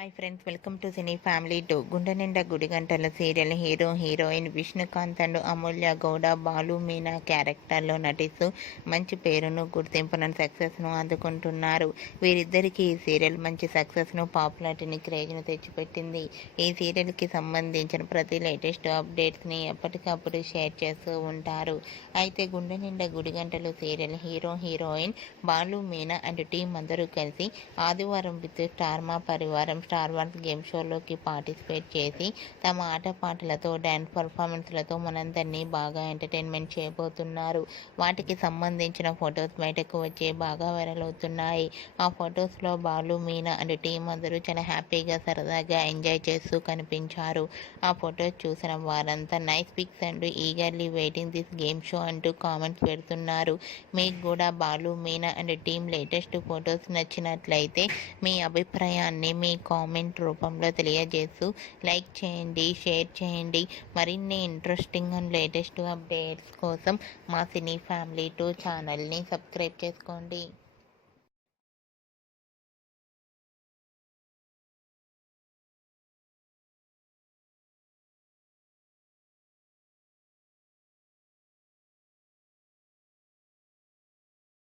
Hi friends, welcome to cine family 2. గుండె నిండా గుడి గంటల serial hero heroine Vishnukanth and Amulya Gowda Balu Meena క్యారెక్టర్లో నటిస్తూ మంచి పేరును గుర్తింపును సక్సెస్ను అందుకుంటున్నారు. వీరిద్దరికీ ఈ సీరియల్ మంచి సక్సెస్ను పాపులారిటీని క్రేజ్ను తెచ్చిపెట్టింది. ఈ సీరియల్కి సంబంధించిన ప్రతి లేటెస్ట్ అప్డేట్స్ని ఎప్పటికప్పుడు షేర్ చేస్తూ ఉంటారు. అయితే గుండె నిండా గుడి గంటలు serial hero heroine Balu Meena and team అందరూ కలిసి ఆదివారం విత్ స్టార్మా పరివారం స్టార్ వార్స్ గేమ్ షోలోకి పార్టిసిపేట్ చేసి తమ ఆటపాటలతో డ్యాన్స్ పర్ఫార్మెన్స్లతో మనందరినీ బాగా ఎంటర్టైన్మెంట్ చేయబోతున్నారు. వాటికి సంబంధించిన ఫొటోస్ బయటకు వచ్చి బాగా వైరల్ అవుతున్నాయి. ఆ ఫొటోస్లో బాలు మీనా అండ్ టీం అందరూ చాలా హ్యాపీగా సరదాగా ఎంజాయ్ చేస్తూ కనిపించారు. ఆ ఫొటోస్ చూసిన వారంతా nice pics and eagerly waiting this game show అంటూ కామెంట్స్ పెడుతున్నారు. మీకు కూడా Balu Meena and team latest photos నచ్చినట్లయితే మీ అభిప్రాయాన్ని మీ కామెంట్ రూపంలో తెలియజేస్తూ లైక్ చేయండి, షేర్ చేయండి. మరిన్ని ఇంట్రెస్టింగ్ అండ్ లేటెస్ట్ అప్డేట్స్ కోసం మా సినీ ఫ్యామిలీ 2 ఛానల్ని సబ్స్క్రైబ్ చేసుకోండి.